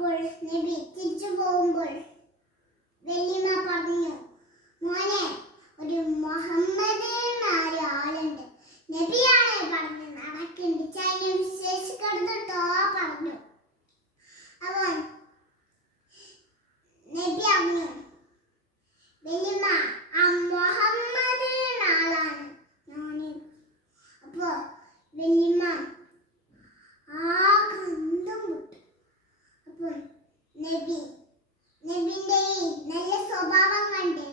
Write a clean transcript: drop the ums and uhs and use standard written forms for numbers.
അപ്പോൾ നബി തിരിച്ചു പോകുമ്പോൾ വല്യമ്മ പറഞ്ഞു, മോനെ, ഒരു മുഹമ്മദ് എന്നൊരു ആളുണ്ട്, നബിയാണ് പറഞ്ഞു നടക്കുന്നുണ്ട്, ചൈന വിശേഷിക്കെടുത്തിട്ടോ പറഞ്ഞു. അവൻ നബി പറഞ്ഞു, വല്യമ്മ, ആ മുഹമ്മദ് എന്ന ആളാണ് ഞാന്. അപ്പോ വല്യമ്മ ആകെ അന്തം വിട്ടു. അപ്പോൾ നബിന്റെ ഈ നല്ല സ്വഭാവം കണ്ട്